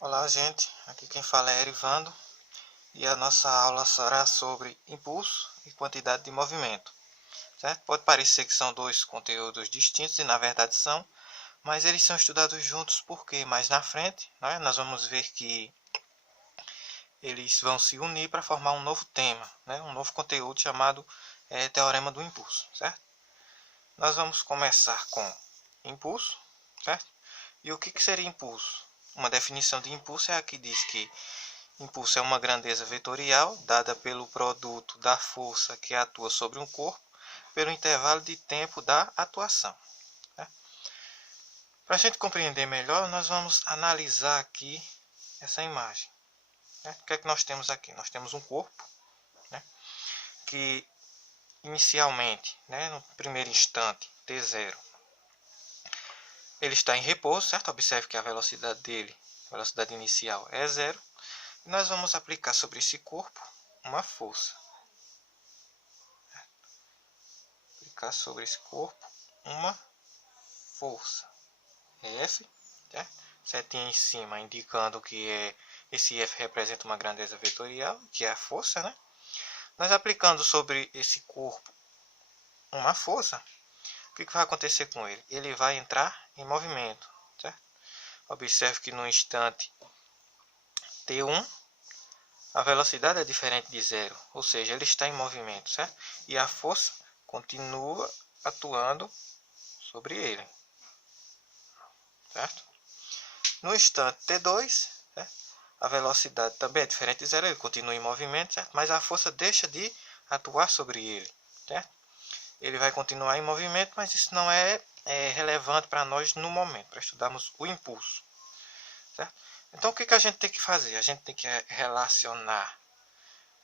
Olá, gente. Aqui quem fala é Erivando e a nossa aula será sobre impulso e quantidade de movimento. Certo? Pode parecer que são dois conteúdos distintos e na verdade são, mas eles são estudados juntos porque mais na frente, né, nós vamos ver que eles vão se unir para formar um novo tema, né, um novo conteúdo chamado Teorema do Impulso. Certo? Nós vamos começar com impulso, certo? E o que seria impulso? Uma definição de impulso é a que diz que impulso é uma grandeza vetorial dada pelo produto da força que atua sobre um corpo pelo intervalo de tempo da atuação. Né? Para a gente compreender melhor, nós vamos analisar aqui essa imagem. Né? O que é que nós temos aqui? Nós temos um corpo, né, que inicialmente, né, no primeiro instante, t0, ele está em repouso, certo? Observe que a velocidade dele, a velocidade inicial é zero. E nós vamos aplicar sobre esse corpo uma força. Aplicar sobre esse corpo uma força. F, certo? Setinha em cima indicando que esse F representa uma grandeza vetorial, que é a força, né? Nós aplicando sobre esse corpo uma força, o que vai acontecer com ele? Ele vai entrar em movimento, certo? Observe que no instante T1 a velocidade é diferente de zero, ou seja, ele está em movimento, certo? E a força continua atuando sobre ele, certo? No instante T2, certo? A velocidade também é diferente de zero, ele continua em movimento, certo? Mas a força deixa de atuar sobre ele, certo? Ele vai continuar em movimento, mas isso não é relevante para nós no momento, para estudarmos o impulso, certo? Então, o que a gente tem que fazer? A gente tem que relacionar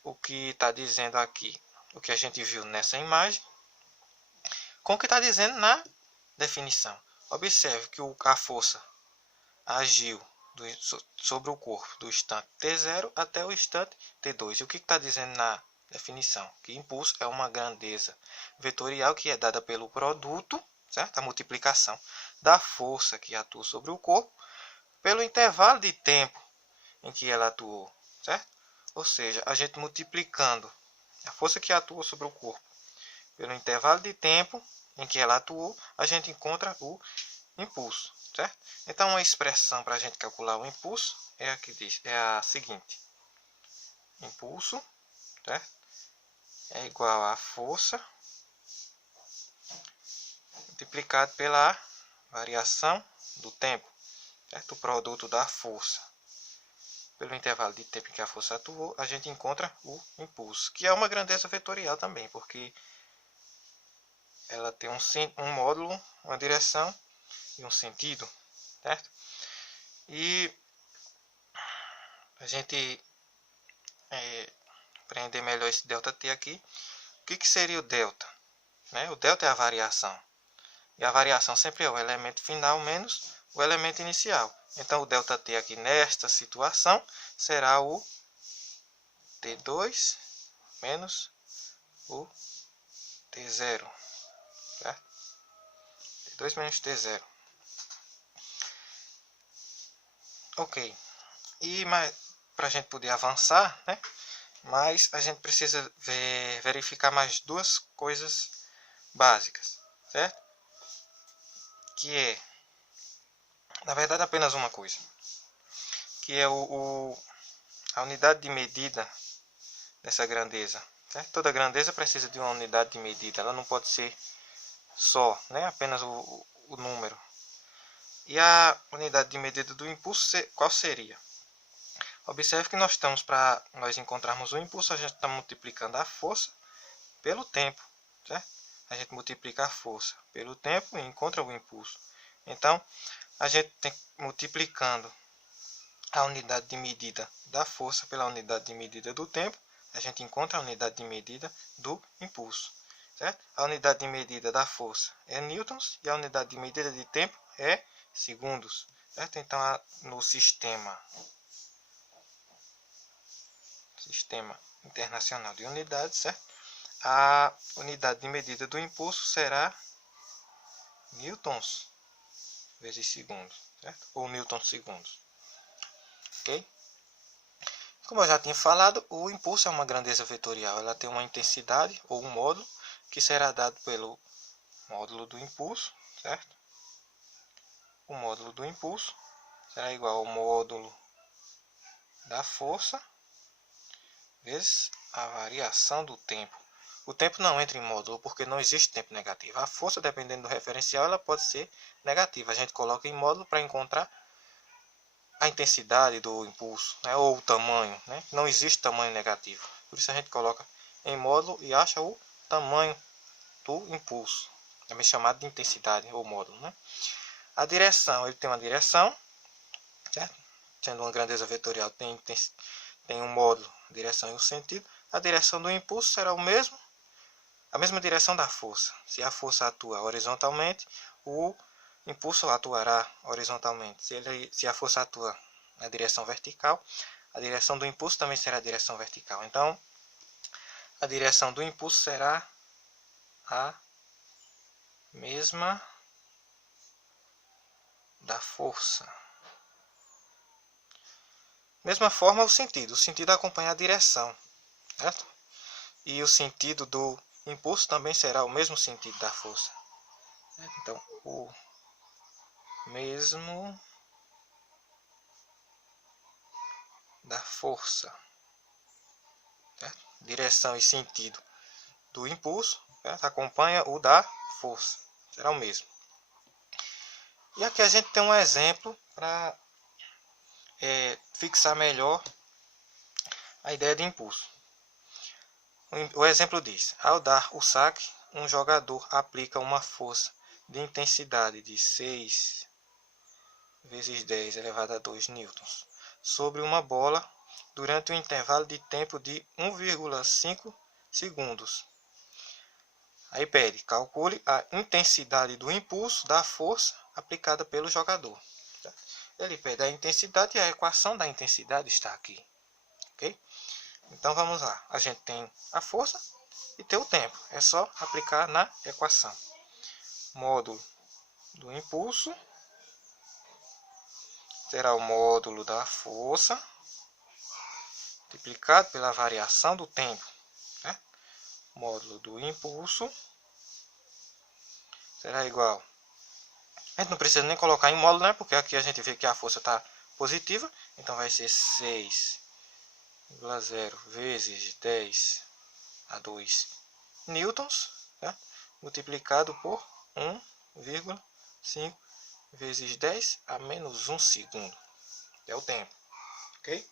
o que está dizendo aqui, o que a gente viu nessa imagem, com o que está dizendo na definição. Observe que a força agiu sobre o corpo do instante T0 até o instante T2. E o que está dizendo na definição? Que impulso é uma grandeza vetorial que é dada pelo produto, certo? A multiplicação da força que atua sobre o corpo pelo intervalo de tempo em que ela atuou, certo? Ou seja, a gente multiplicando a força que atua sobre o corpo pelo intervalo de tempo em que ela atuou, a gente encontra o impulso, certo? Então, uma expressão para a gente calcular o impulso é a que diz, é a seguinte: impulso, certo? É igual a força multiplicado pela variação do tempo, certo? O produto da força pelo intervalo de tempo em que a força atuou, a gente encontra o impulso, que é uma grandeza vetorial também, porque ela tem um módulo, uma direção e um sentido, certo? E a gente compreender melhor esse ΔT aqui, o que seria o delta? Né? O delta é a variação. E a variação sempre é o elemento final menos o elemento inicial. Então, o ΔT aqui nesta situação será o T2 menos o T0. Certo? T2 menos T0. Ok. E para a gente poder avançar, né? Mas a gente precisa verificar mais duas coisas básicas, certo? Que é, na verdade, apenas uma coisa, que é a unidade de medida dessa grandeza. Certo? Toda grandeza precisa de uma unidade de medida, ela não pode ser só, né? Apenas o número. E a unidade de medida do impulso, qual seria? Observe que nós estamos, para nós encontrarmos o impulso, a gente está multiplicando a força pelo tempo, certo? A gente multiplica a força pelo tempo e encontra o impulso. Então, a gente tem multiplicando a unidade de medida da força pela unidade de medida do tempo, a gente encontra a unidade de medida do impulso, certo? A unidade de medida da força é newtons e a unidade de medida de tempo é segundos, certo? Então, no sistema internacional de unidades, certo? A unidade de medida do impulso será newtons vezes segundos, certo? Ou newtons segundos. ok? Como eu já tinha falado, o impulso é uma grandeza vetorial. Ela tem uma intensidade ou um módulo que será dado pelo módulo do impulso, certo? O módulo do impulso será igual ao módulo da força vezes a variação do tempo. O tempo não entra em módulo porque não existe tempo negativo. A força, dependendo do referencial, ela pode ser negativa. A gente coloca em módulo para encontrar a intensidade do impulso, né, ou o tamanho, né? Não existe tamanho negativo. Por isso a gente coloca em módulo e acha o tamanho do impulso. Também chamado de intensidade ou módulo, né? A direção, ele tem uma direção, certo? Sendo uma grandeza vetorial, tem um módulo, direção e um sentido. A direção do impulso será a mesma direção da força. Se a força atua horizontalmente, o impulso atuará horizontalmente. Se a força atua na direção vertical, a direção do impulso também será a direção vertical. Então, a direção do impulso será a mesma da força. Mesma forma, o sentido acompanha a direção, certo? E o sentido do impulso também será o mesmo sentido da força. Então, o mesmo da força, certo? Direção e sentido do impulso, certo? Acompanha o da força, será o mesmo. E aqui a gente tem um exemplo para fixar melhor a ideia de impulso. O exemplo diz: ao dar o saque, um jogador aplica uma força de intensidade de 6 vezes 10 elevado a 2 newtons sobre uma bola durante um intervalo de tempo de 1,5 segundos. Aí pede, calcule a intensidade do impulso da força aplicada pelo jogador. Ele pede a intensidade e a equação da intensidade está aqui. Ok? Então vamos lá. A gente tem a força e tem o tempo. É só aplicar na equação. Módulo do impulso será o módulo da força multiplicado pela variação do tempo. Né? Módulo do impulso será igual. A gente não precisa nem colocar em módulo, né? Porque aqui a gente vê que a força está positiva. Então vai ser 6,0 vezes 10 a 2 newtons, né? Multiplicado por 1,5 vezes 10 a menos 1 segundo. É o tempo. Ok?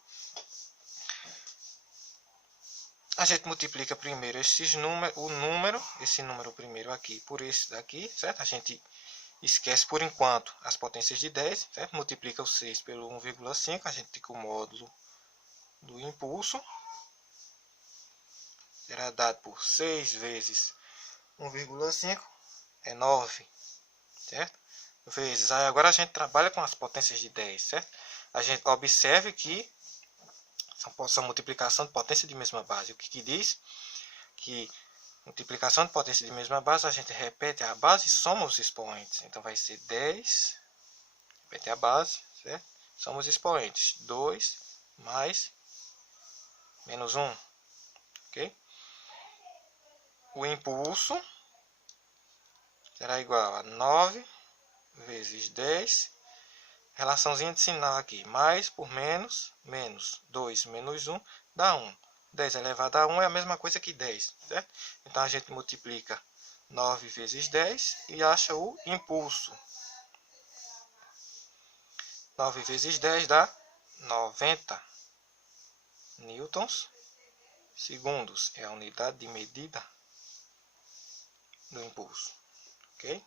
A gente multiplica primeiro esse número primeiro aqui por esse daqui, certo? A gente esquece por enquanto as potências de 10, certo? Multiplica o 6 pelo 1,5, a gente fica o módulo do impulso. Será dado por 6 vezes 1,5, é 9, certo? Vezes, aí agora a gente trabalha com as potências de 10, certo? A gente observe que são multiplicação de potência de mesma base. O que diz? Que multiplicação de potência de mesma base, a gente repete a base e soma os expoentes. Então vai ser 10, repete a base, certo? Soma os expoentes. 2 mais menos 1. Ok? O impulso será igual a 9 vezes 10. Relaçãozinha de sinal aqui. Mais por menos, menos 2 menos 1 dá 1. 10 elevado a 1 é a mesma coisa que 10, certo? Então a gente multiplica 9 vezes 10 e acha o impulso. 9 vezes 10 dá 90 newtons segundos. É a unidade de medida do impulso. Ok?